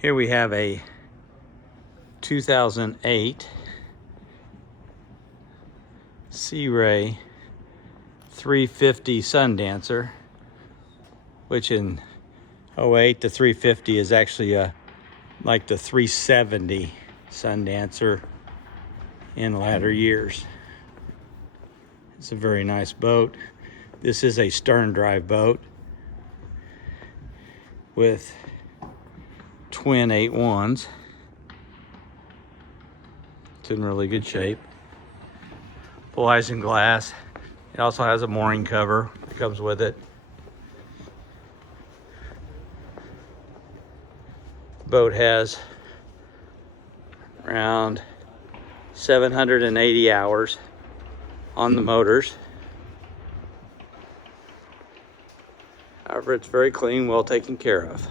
Here we have a 2008 SeaRay 350 Sundancer, which in '08 the 350 is actually like the 370 Sundancer in latter years. It's a very nice boat. This is a stern drive boat with twin 8.1s. It's in really good shape. Full isinglass. It also has a mooring cover that comes with it. The boat has around 780 hours on the motors. However, it's very clean, well taken care of.